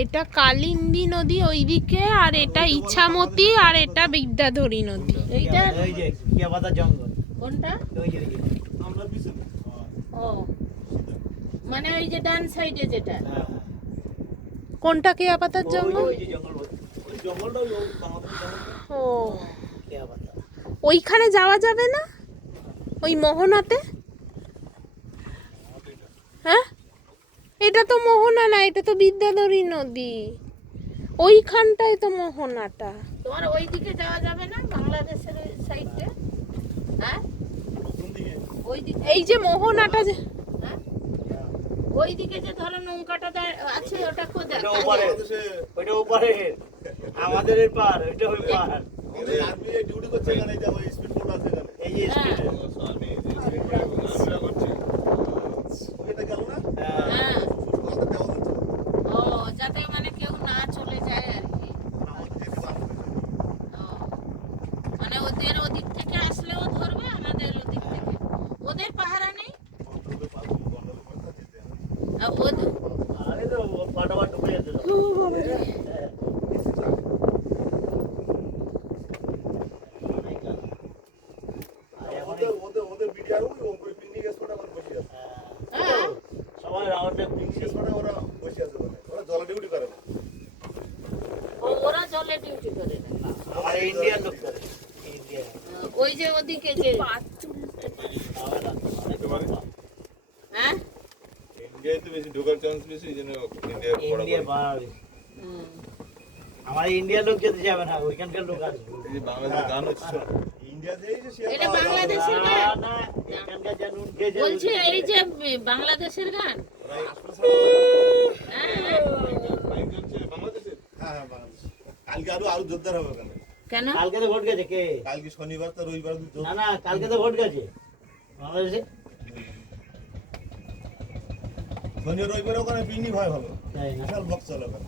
এটা কালিন্দী নদী ওইদিকে, আর এটা ইছামতি, আর এটা বিদ্যাধরী নদী। এইটা ওই যে কিয়াপাতা জঙ্গল কোনটা? ওই যে আমরা পিছনে ও মানে ওই যে ডান সাইডে যেটা। কোনটা কেয়াপাতার জঙ্গল? ওই যে জঙ্গল ওই জঙ্গলটা ওই বাংলাদেশের জঙ্গলটা। ও, কিয়াপাতা ওইখানে যাওয়া যাবে না ওই মোহনাতে? হ্যাঁ, এটা তো মোহনা না, এটা তো বিদ্যাধরী নদী। ওইখানটায় তো মোহনাটা। তোমার ওইদিকে যাওয়া যাবে না বাংলাদেশের ওই সাইডে? হ্যাঁ কোন দিকে? ওই দিকে, এই যে মোহনাটা যে, হ্যাঁ ওইদিকে যে ধরো নৌকাটা আছে ওটা কোথায়? ওটা ওপারে, বাংলাদেশে ওইটা ওপারে আমাদের এর পার, ওইটা ওই পার। আমাদের আর্মি ডিউটি করছে এখানে, যে আমার স্পিড বোট আছে এখানে। এই যে হ্যাঁ। স্পিডে আমি আমরা করছি। ওইটা গেল না? হ্যাঁ আমাদের দেওয়া যাচ্ছে না। ও যাতে মানে কেউ না চলে যায় আর কি। আমাদের যেতে পারবে না। ও, মানে ওদের ওদিক থেকে আসলেও ধরবে, আমাদের ওদিক থেকে। ওদের পাহারা নেই? ওদের পারবে না, গন্ডারের পয়সা দিতে হবে। আরে তো পাটাবার ঢুকে যেতে দাও। হ্যাঁ। ওদের বিডিআর ওই পিকনিক স্পটে আমার বসে আছে। হ্যাঁ সবাই রাউন্ডে পিকনিক স্পটে ওরা বসে আছে ওখানে। ওরা জল ডিউটি করে না। ওরা জলে ডিউটি করে না। আমার ইন্ডিয়ান লোক করে ইন্ডিয়া ওই যে ওদিকে যে, হ্যাঁ ইন্ডিয়ায় তো বেশি ঢোকার চান্স বেশি, এই জন্য ইন্ডিয়া বড় ইন্ডিয়া করে। বার হুম। আমার ইন্ডিয়ার লোক যেতে যাবে না, ওইখানকার লোক আসবে। এই যে বাংলাদেশের গান হচ্ছে শোনো। ইন্ডিয়াতে এই যে শেয়ার এটা পাওয়া যায়, বাংলাদেশের না, গান? না, এখানকার যা নুন খেয়েছে, বলছে এই যে বাংলাদেশের গান। ওরা express হ্যাঁ বাইক চলছে বাংলাদেশের। হ্যাঁ হ্যাঁ বাংলাদেশ। কালকে আরো জোরদার হবে ওখানে। কেন? কালকে তো ভোট গেছে কে? কালকে শনিবার তো রবিবার না না, কালকে তো ভোট গেছে বাংলাদেশে। শনি রবিবার ওখানে পিকনিক হয় ভালো। তাই না? বিশাল বক্স চলে ওখানে।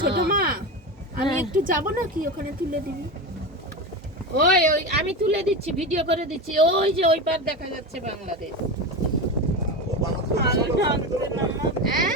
ছোট মা, আমি একটু যাবো নাকি ওখানে তুলে দিবি? ওই ওই আমি তুলে দিচ্ছি, ভিডিও করে দিচ্ছি। ওই যে ওই পার দেখা যাচ্ছে বাংলাদেশ। ও বাংলাদেশ হ্যাঁ